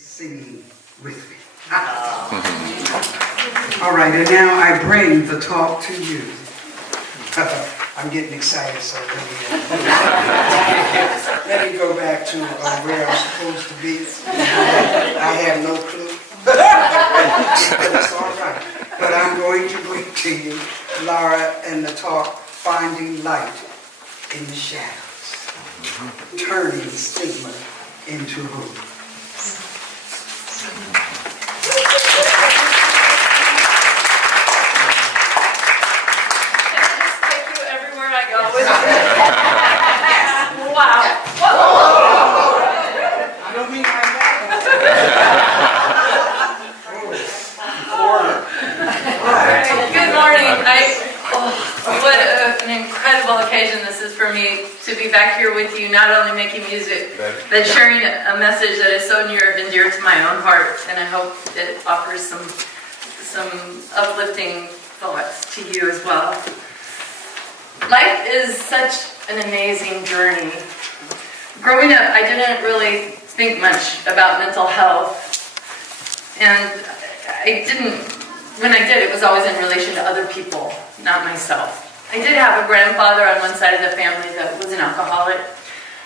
singing with me. All right, and now I bring the talk to you. I'm getting excited, so let me go back to where I'm supposed to be. I have no clue. It's all right. But I'm going to bring to you Laura and the talk, Finding Light in the Shadows, Turning Stigma into Hope. Wow. I don't mean like that. Good morning. What an incredible occasion this is for me to be back here with you, not only making music, but sharing a message that is so near and dear to my own heart. And I hope it offers some uplifting thoughts to you as well. Life is such an amazing journey. Growing up, I didn't really think much about mental health. And when I did, it was always in relation to other people, not myself. I did have a grandfather on one side of the family that was an alcoholic.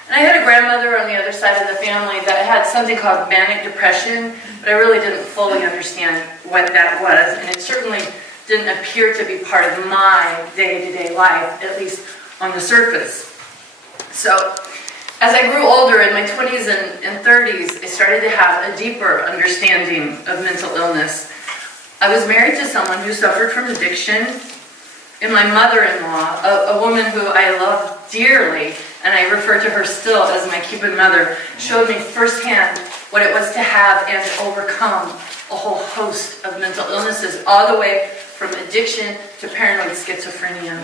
And I had a grandmother on the other side of the family that had something called manic depression, but I really didn't fully understand what that was. And it certainly didn't appear to be part of my day-to-day life, at least on the surface. So, as I grew older in my 20s and 30s, I started to have a deeper understanding of mental illness. I was married to someone who suffered from addiction, and my mother-in-law, a woman who I love dearly, and I refer to her still as my Cuban mother, showed me firsthand what it was to have and overcome a whole host of mental illnesses, all the way from addiction to paranoid schizophrenia.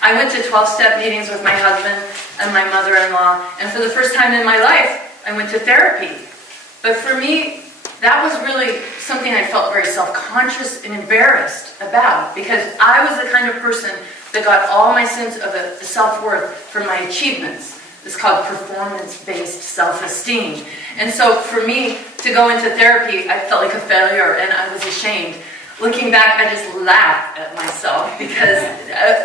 I went to 12-step meetings with my husband and my mother-in-law, and for the first time in my life, I went to therapy. But for me, that was really something I felt very self-conscious and embarrassed about, because I was the kind of person that got all my sense of self-worth from my achievements. It's called performance-based self-esteem. And so for me to go into therapy, I felt like a failure and I was ashamed. Looking back, I just laughed at myself because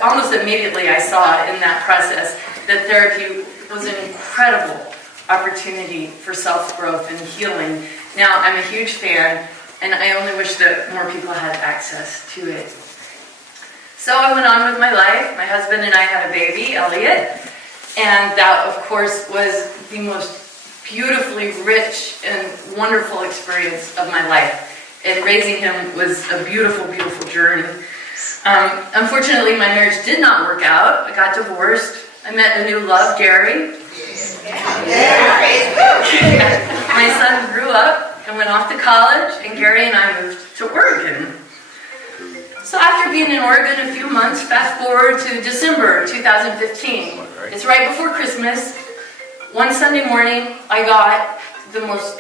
almost immediately I saw in that process that therapy was an incredible opportunity for self-growth and healing. Now, I'm a huge fan, and I only wish that more people had access to it. So I went on with my life. My husband and I had a baby, Elliot, and that, of course, was the most beautifully rich and wonderful experience of my life. And raising him was a beautiful, beautiful journey. Unfortunately, my marriage did not work out. I got divorced. I met a new love, Gary. My son grew up and went off to college, and Gary and I moved to Oregon. So after being in Oregon a few months, fast forward to December 2015. It's right before Christmas. One Sunday morning, I got the most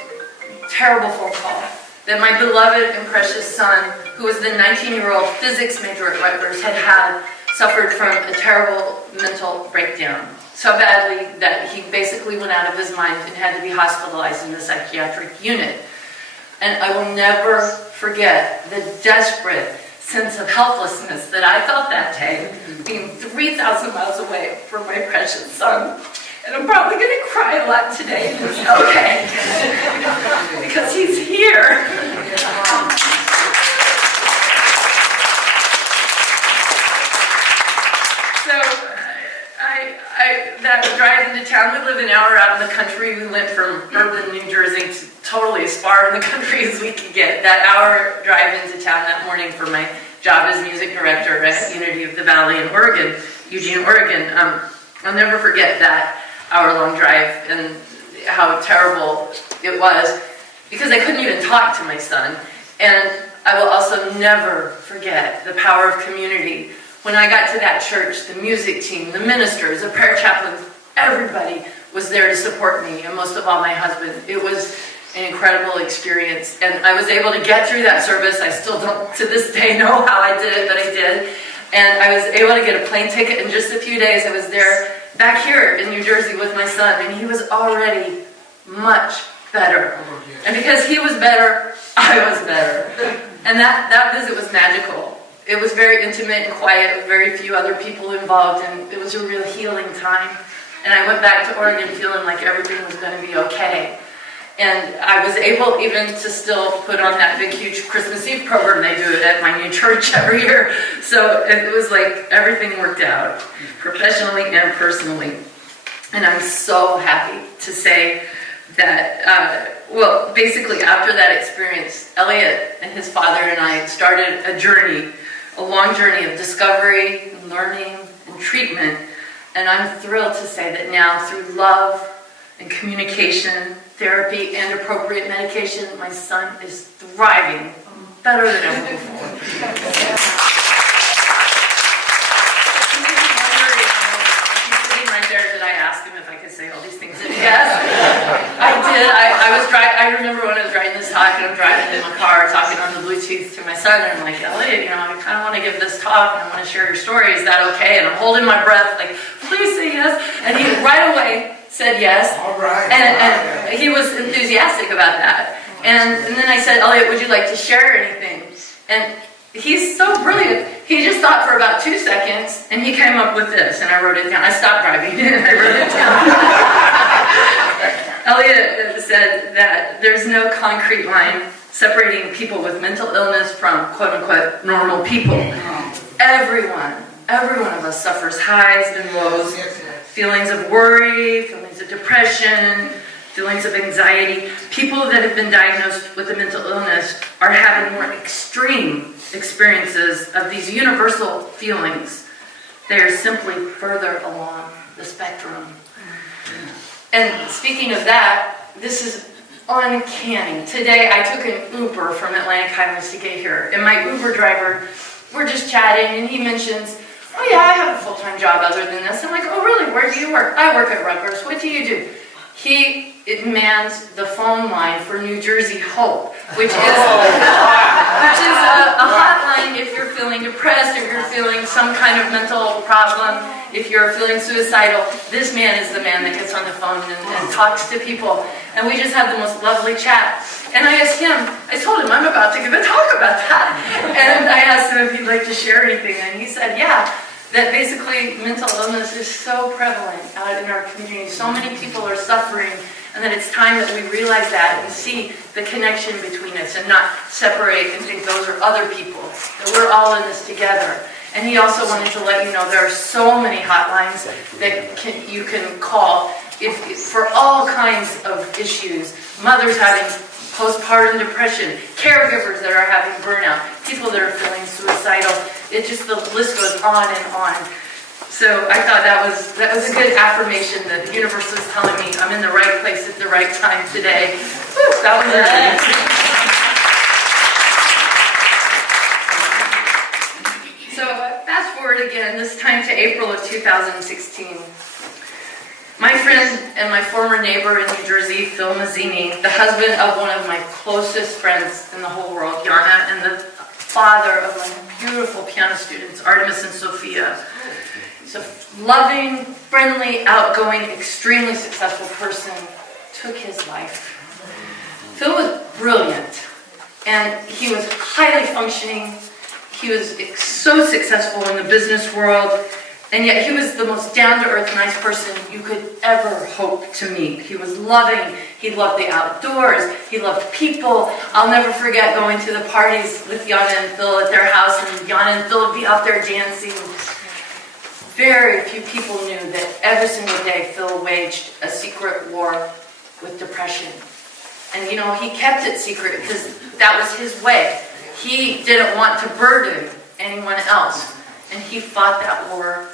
terrible phone call that my beloved and precious son, who was the 19-year-old physics major at Rutgers, had suffered from a terrible mental breakdown. So badly that he basically went out of his mind and had to be hospitalized in the psychiatric unit. And I will never forget the desperate sense of helplessness that I felt that day, being 3,000 miles away from my precious son. And I'm probably going to cry a lot today, and it's okay, because he's here. So, that drive into town, we live an hour out in the country. We went from urban New Jersey to totally as far in the country as we could get. That hour drive into town that morning for my job as music director at Unity of the Valley in Oregon, Eugene, Oregon. I'll never forget that hour-long drive and how terrible it was, because I couldn't even talk to my son. And I will also never forget the power of community. When I got to that church, the music team, the ministers, the prayer chaplains, everybody was there to support me, and most of all my husband. It was an incredible experience, and I was able to get through that service. I still don't to this day know how I did it, but I did. And I was able to get a plane ticket in just a few days. I was there back here in New Jersey with my son, and he was already much, better. And because he was better, I was better. And that visit was magical. It was very intimate and quiet, with very few other people involved, and it was a real healing time. And I went back to Oregon feeling like everything was going to be okay. And I was able even to still put on that big, huge Christmas Eve program. They do it at my new church every year. So it was like everything worked out, professionally and personally. And I'm so happy to say that, basically after that experience, Elliot and his father and I started a long journey of discovery, and learning, and treatment. And I'm thrilled to say that now, through love and communication, therapy, and appropriate medication, my son is thriving better than ever before. Did I ask him if I could say all these things? Yes, I did. I remember when I was writing this talk, and I'm driving in my car, talking on the Bluetooth to my son, and I'm like, Elliot, I kind of want to give this talk, and I want to share your story. Is that okay? And I'm holding my breath, like, please say yes. And he right away said yes. All right. And he was enthusiastic about that. And then I said, Elliot, would you like to share anything? And he's so brilliant. He just thought for about 2 seconds, and he came up with this, and I wrote it down. I stopped driving, and I wrote it down. Elliot said that there's no concrete line separating people with mental illness from quote-unquote normal people. Every one of us suffers highs and lows, feelings of worry, feelings of depression, feelings of anxiety. People that have been diagnosed with a mental illness are having more extreme experiences of these universal feelings. They are simply further along the spectrum. And speaking of that, this is uncanny. Today I took an Uber from Atlantic Highlands to get here, and my Uber driver, we're just chatting, and he mentions, oh yeah, I have a full-time job other than this. I'm like, oh really, where do you work? I work at Rutgers. What do you do? He mans the phone line for New Jersey Hope, which is a hotline if you're feeling depressed, if you're feeling some kind of mental problem, if you're feeling suicidal. This man is the man that gets on the phone and talks to people. And we just had the most lovely chat. And I asked him, I told him I'm about to give a talk about that. And I asked him if he'd like to share anything. And he said, yeah. That basically mental illness is so prevalent out in our community. So many people are suffering, and that it's time that we realize that and see the connection between us and not separate and think those are other people, that we're all in this together. And he also wanted to let you know there are so many hotlines that you can call for all kinds of issues. Mothers having postpartum depression, caregivers that are having burnout, people that are feeling suicidal. The list goes on and on. So I thought that was a good affirmation that the universe was telling me I'm in the right place at the right time today. Woo, that was it. So fast forward again, this time to April of 2016. My friend and my former neighbor in New Jersey, Phil Mazzini, the husband of one of my closest friends in the whole world, Yana, and the father of my beautiful piano students, Artemis and Sophia. He's a loving, friendly, outgoing, extremely successful person, took his life. Phil was brilliant, and he was highly functioning. He was so successful in the business world, and yet he was the most down-to-earth, nice person you could ever hope to meet. He was loving. He loved the outdoors. He loved people. I'll never forget going to the parties with Yana and Phil at their house, and Yana and Phil would be out there dancing. Very few people knew that every single day Phil waged a secret war with depression. And he kept it secret because that was his way. He didn't want to burden anyone else. And he fought that war.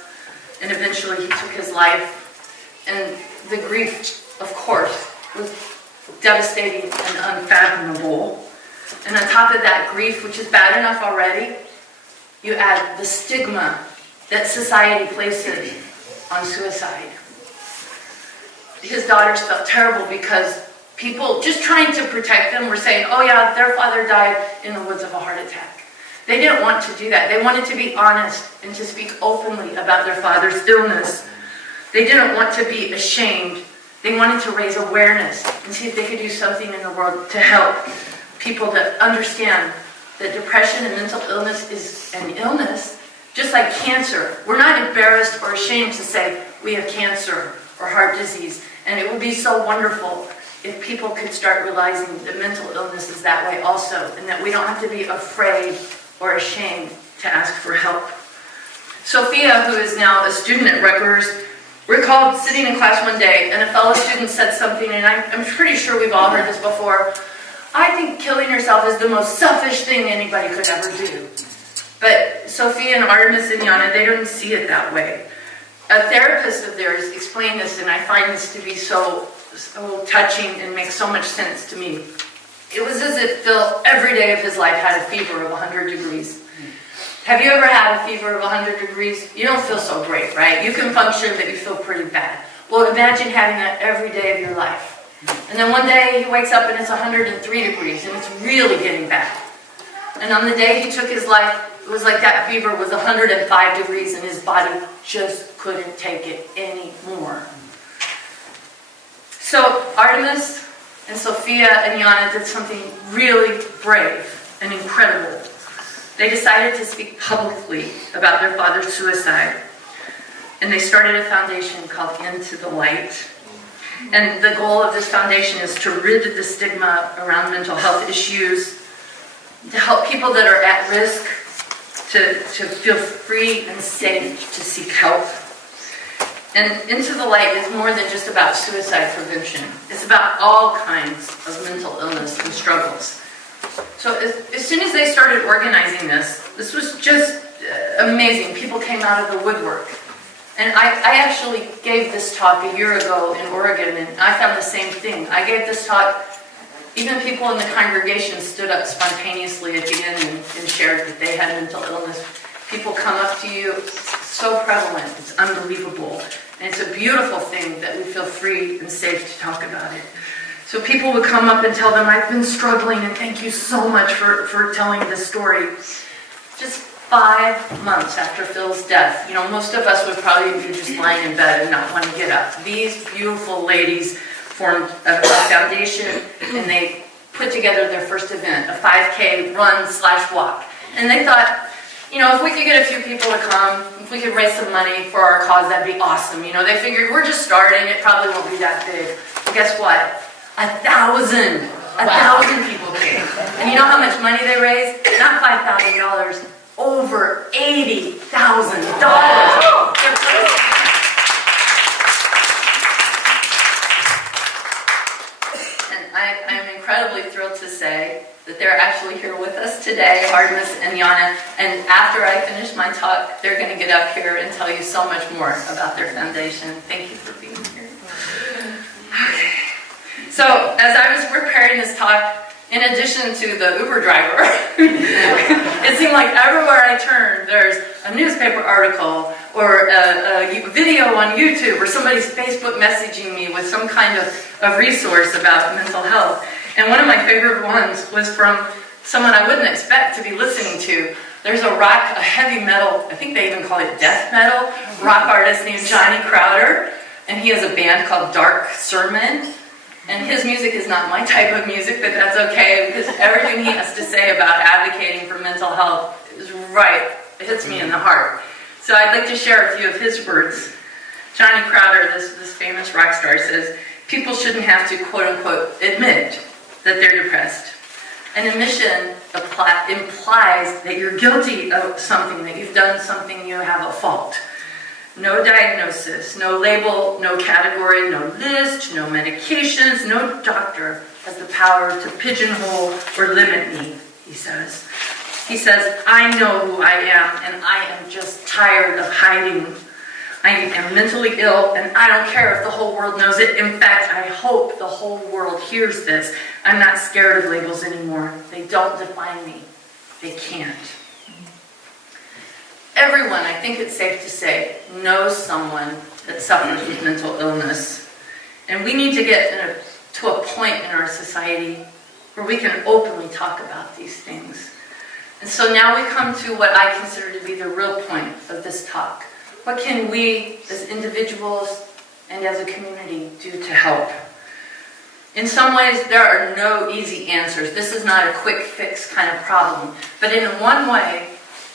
And eventually he took his life. And the grief, of course, was devastating and unfathomable. And on top of that grief, which is bad enough already, you add the stigma that society places on suicide. His daughters felt terrible because people just trying to protect them were saying, oh yeah, their father died in the woods of a heart attack. They didn't want to do that. They wanted to be honest and to speak openly about their father's illness. They didn't want to be ashamed They wanted to raise awareness and see if they could do something in the world to help people to understand that depression and mental illness is an illness, just like cancer. We're not embarrassed or ashamed to say we have cancer or heart disease. And it would be so wonderful if people could start realizing that mental illness is that way also, and that we don't have to be afraid or ashamed to ask for help. Sophia, who is now a student at Rutgers, recalled sitting in class one day and a fellow student said something, and I'm pretty sure we've all heard this before. I think killing yourself is the most selfish thing anybody could ever do. But Sophia and Artemis and Yana, they don't see it that way. A therapist of theirs explained this, and I find this to be so touching and makes so much sense to me. It was as if Phil, every day of his life, had a fever of 100 degrees. Have you ever had a fever of 100 degrees? You don't feel so great, right? You can function, but you feel pretty bad. Well, imagine having that every day of your life. And then one day he wakes up and it's 103 degrees, and it's really getting bad. And on the day he took his life, it was like that fever was 105 degrees and his body just couldn't take it anymore. So Artemis and Sophia and Yana did something really brave and incredible. They decided to speak publicly about their father's suicide. And they started a foundation called Into the Light. And the goal of this foundation is to rid the stigma around mental health issues, to help people that are at risk to feel free and safe to seek help. And Into the Light is more than just about suicide prevention. It's about all kinds of mental illness and struggles. So as soon as they started organizing this was just amazing. People came out of the woodwork. And I actually gave this talk a year ago in Oregon, and I found the same thing. I gave this talk, even people in the congregation stood up spontaneously at the end and shared that they had mental illness. People come up to you, it's so prevalent, it's unbelievable. And it's a beautiful thing that we feel free and safe to talk about it. So people would come up and tell them, I've been struggling, and thank you so much for telling this story. Just 5 months after Phil's death, most of us would probably be just lying in bed and not want to get up. These beautiful ladies formed a foundation, and they put together their first event, a 5K run/walk. And they thought, if we could get a few people to come, if we could raise some money for our cause, that'd be awesome. They figured we're just starting, it probably won't be that big. But guess what? 1,000 people came. And you know how much money they raised? Not $5,000, over $80,000. And I'm incredibly thrilled to say that they're actually here with us today, Artemis and Yana. And after I finish my talk, they're going to get up here and tell you so much more about their foundation. Thank you for being here. Okay. So, as I was preparing this talk, in addition to the Uber driver, it seemed like everywhere I turned, there's a newspaper article or a video on YouTube or somebody's Facebook messaging me with some kind of resource about mental health. And one of my favorite ones was from someone I wouldn't expect to be listening to. There's a heavy metal, I think they even call it death metal, rock artist named Johnny Crowder. And he has a band called Dark Sermon. And his music is not my type of music, but that's okay, because everything he has to say about advocating for mental health is right. It hits me in the heart. So I'd like to share a few of his words. Johnny Crowder, this famous rock star, says, people shouldn't have to, quote-unquote, admit that they're depressed. An admission implies that you're guilty of something, that you've done something, you have a fault. No diagnosis, no label, no category, no list, no medications, no doctor has the power to pigeonhole or limit me, he says. He says, I know who I am, and I am just tired of hiding. I am mentally ill, and I don't care if the whole world knows it. In fact, I hope the whole world hears this. I'm not scared of labels anymore. They don't define me. They can't. Everyone, I think it's safe to say, knows someone that suffers with mental illness. And we need to get to a point in our society where we can openly talk about these things. And so now we come to what I consider to be the real point of this talk. What can we as individuals and as a community do to help? In some ways, there are no easy answers. This is not a quick fix kind of problem. But in one way,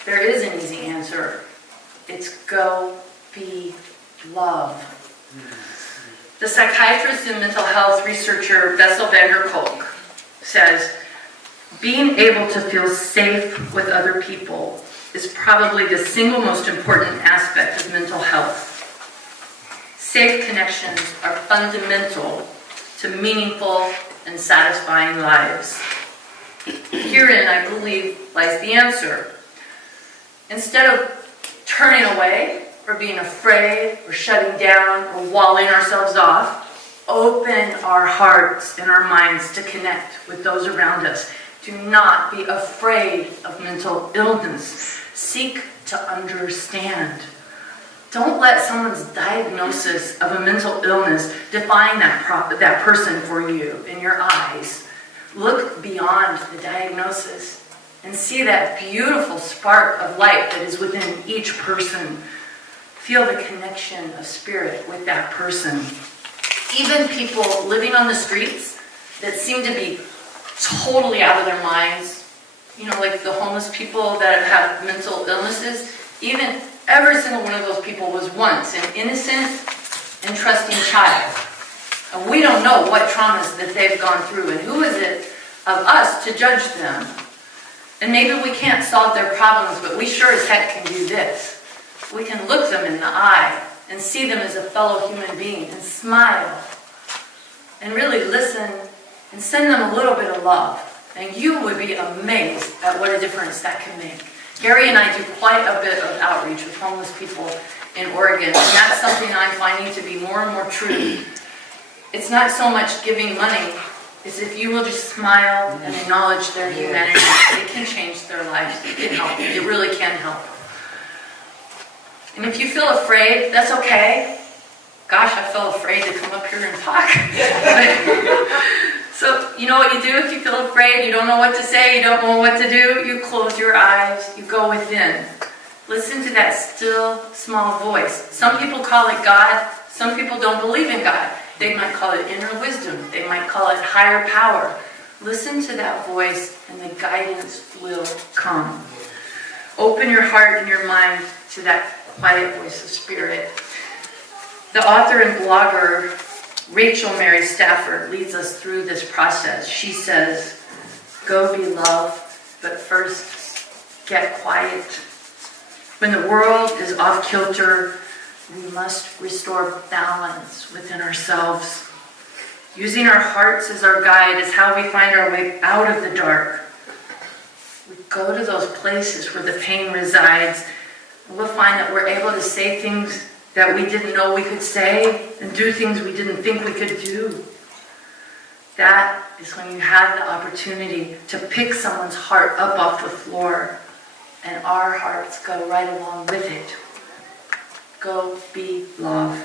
there is an easy answer. It's go be love. The psychiatrist and mental health researcher Bessel van der Kolk says, being able to feel safe with other people is probably the single most important aspect of mental health. Safe connections are fundamental to meaningful and satisfying lives. Herein, I believe, lies the answer. Instead of turning away or being afraid or shutting down or walling ourselves off, open our hearts and our minds to connect with those around us. Do not be afraid of mental illness. Seek to understand. Don't let someone's diagnosis of a mental illness define that person for you in your eyes. Look beyond the diagnosis and see that beautiful spark of light that is within each person. Feel the connection of spirit with that person. Even people living on the streets that seem to be totally out of their minds, like the homeless people that have mental illnesses, even every single one of those people was once an innocent and trusting child. And we don't know what traumas that they've gone through, and who is it of us to judge them? And maybe we can't solve their problems, but we sure as heck can do this. We can look them in the eye and see them as a fellow human being and smile and really listen and send them a little bit of love. And you would be amazed at what a difference that can make. Gary and I do quite a bit of outreach with homeless people in Oregon, and that's something I'm finding to be more and more true. It's not so much giving money, it's if you will just smile and acknowledge their humanity, it can change their lives. It can help. It really can help. And if you feel afraid, that's okay. Gosh, I felt afraid to come up here and talk. So, you know what you do if you feel afraid, you don't know what to say, you don't know what to do? You close your eyes, you go within. Listen to that still, small voice. Some people call it God, some people don't believe in God. They might call it inner wisdom, they might call it higher power. Listen to that voice and the guidance will come. Open your heart and your mind to that quiet voice of spirit. The author and blogger Rachel Mary Stafford leads us through this process. She says, go be love, but first get quiet. When the world is off kilter, we must restore balance within ourselves. Using our hearts as our guide is how we find our way out of the dark. We go to those places where the pain resides, and we'll find that we're able to say things that we didn't know we could say and do things we didn't think we could do. That is when you have the opportunity to pick someone's heart up off the floor, and our hearts go right along with it. Go be love.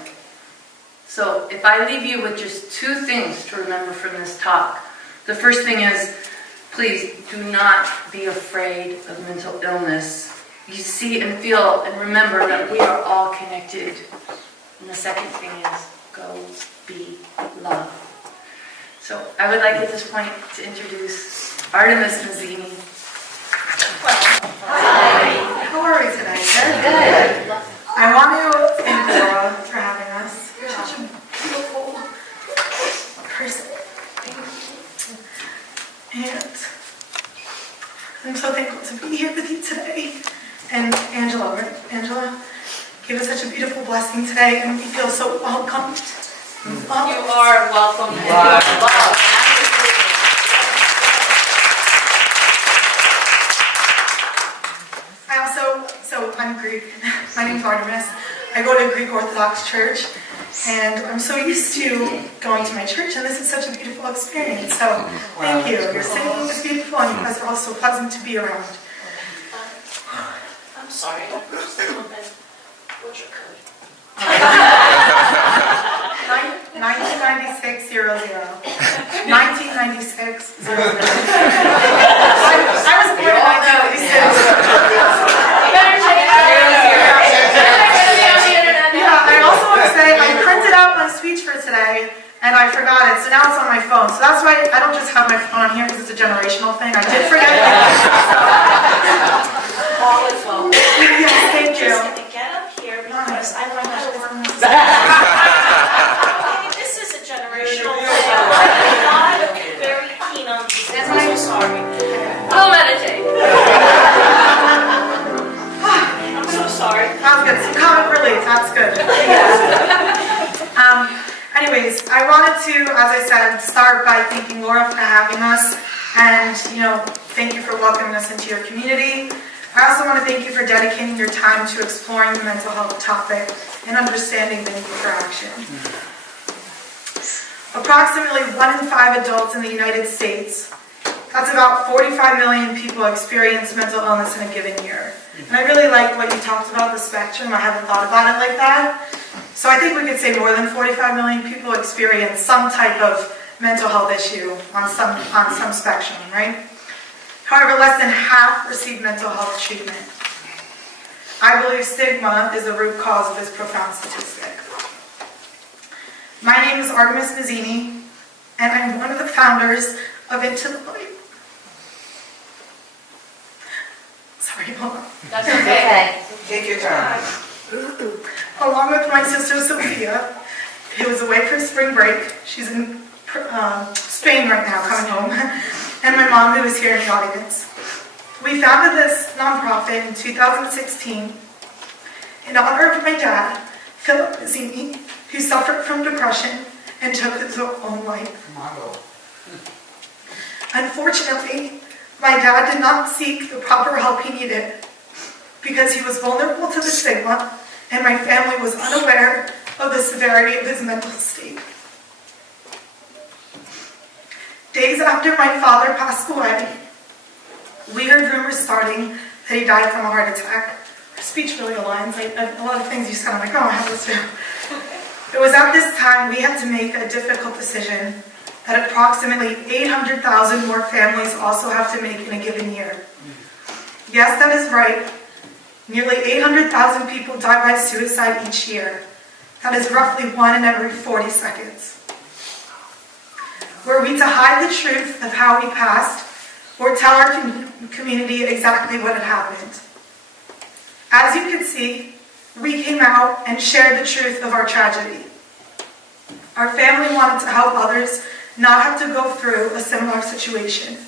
So if I leave you with just two things to remember from this talk, the first thing is, please do not be afraid of mental illness. You see and feel and remember that we are all connected. And the second thing is, go be love. So I would like at this point to introduce Artemis Mazzini. Hi. How are we tonight? Good. I want to thank Laura for having us. You're such a beautiful person. And I'm so thankful to be here with you today. And Angela, right? Angela gave us such a beautiful blessing today, and we feel so welcomed. You are welcome. I'm Greek. My name's Artemis. I go to a Greek Orthodox church, and I'm so used to going to my church, and this is such a beautiful experience. So thank you. Your singing is beautiful, and you guys are all so pleasant to be around. I'm sorry. What's your code? 1996 00. 1996 00. I was born in 1996. Yeah, I also want to say I printed out my and I forgot it, so now it's on my phone. So that's why I don't just have my phone on here because it's a generational thing. I did forget it. All is well. Yes, thank you. Just gonna get up here because I learned how to work. This is a generational thing. I'm not very keen on these things. I'm so sorry. We'll meditate. I'm so sorry. That's good. Some comic relief. That's good. Anyways, I wanted to, as I said, start by thanking Laura for having us, and thank you for welcoming us into your community. I also want to thank you for dedicating your time to exploring the mental health topic and understanding the need for action. Approximately 1 in 5 adults in the United States, that's about 45 million people, experience mental illness in a given year. And I really like what you talked about, the spectrum. I haven't thought about it like that. So I think we could say more than 45 million people experience some type of mental health issue on some spectrum, right? However, less than half receive mental health treatment. I believe stigma is the root cause of this profound statistic. My name is Artemis Mazzini, and I'm one of the founders of Into the Light. Sorry, hold on. That's okay. Take your time. Along with my sister Sophia, who was away for spring break. She's in Spain right now, coming home. And my mom, who is here in the audience. We founded this nonprofit in 2016 in honor of my dad, Philip Mazzini, who suffered from depression and took his own life. Unfortunately, my dad did not seek the proper help he needed because he was vulnerable to the stigma, and my family was unaware of the severity of his mental state. Days after my father passed away, we heard rumors starting that he died from a heart attack. Our speech really aligns. A lot of things you just kind of like, oh, I have this too. It was at this time we had to make a difficult decision that approximately 800,000 more families also have to make in a given year. Yes, that is right. Nearly 800,000 people die by suicide each year. That is roughly 1 in every 40 seconds. Were we to hide the truth of how we passed, or tell our community exactly what had happened? As you can see, we came out and shared the truth of our tragedy. Our family wanted to help others not have to go through a similar situation.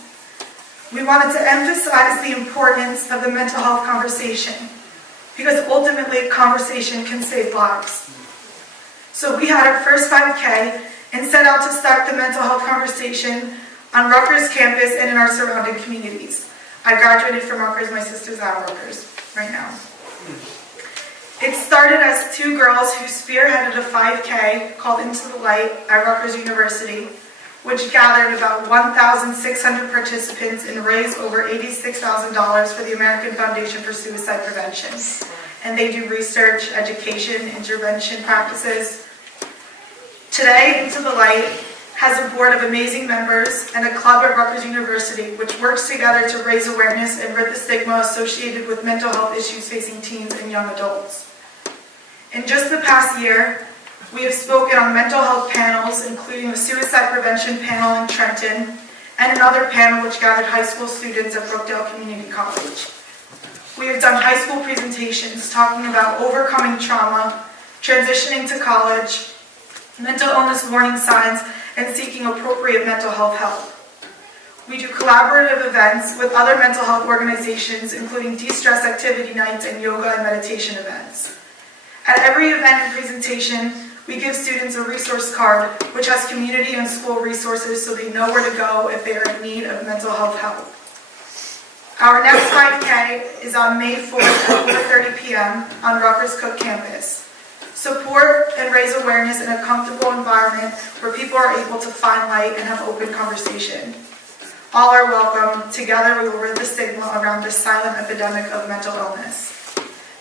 We wanted to emphasize the importance of the mental health conversation, because ultimately conversation can save lives. So we had our first 5K and set out to start the mental health conversation on Rutgers campus and in our surrounding communities. I graduated from Rutgers, my sister's at Rutgers right now. It started as 2 girls who spearheaded a 5K called Into the Light at Rutgers University, which gathered about 1,600 participants and raised over $86,000 for the American Foundation for Suicide Prevention. And they do research, education, intervention practices. Today, Into the Light has a board of amazing members and a club at Rutgers University which works together to raise awareness and rid the stigma associated with mental health issues facing teens and young adults. In just the past year, we have spoken on mental health panels, including a suicide prevention panel in Trenton, and another panel which gathered high school students at Brookdale Community College. We have done high school presentations talking about overcoming trauma, transitioning to college, mental illness warning signs, and seeking appropriate mental health help. We do collaborative events with other mental health organizations, including de-stress activity nights and yoga and meditation events. At every event and presentation, we give students a resource card which has community and school resources so they know where to go if they are in need of mental health help. Our next 5K is on May 4th at 4:30 p.m. on Rutgers Cook campus. Support and raise awareness in a comfortable environment where people are able to find light and have open conversation. All are welcome. Together we will rid the stigma around this silent epidemic of mental illness.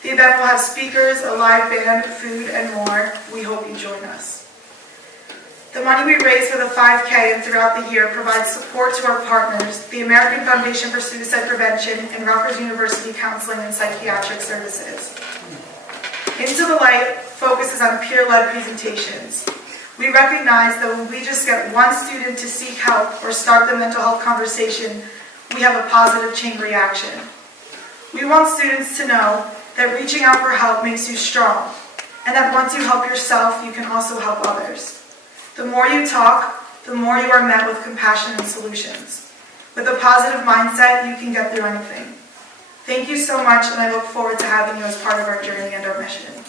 The event will have speakers, a live band, food, and more. We hope you join us. The money we raise for the 5K and throughout the year provides support to our partners, the American Foundation for Suicide Prevention and Rutgers University Counseling and Psychiatric Services. Into the Light focuses on peer-led presentations. We recognize that when we just get one student to seek help or start the mental health conversation, we have a positive chain reaction. We want students to know that reaching out for help makes you strong, and that once you help yourself, you can also help others. The more you talk, the more you are met with compassion and solutions. With a positive mindset, you can get through anything. Thank you so much, and I look forward to having you as part of our journey and our mission.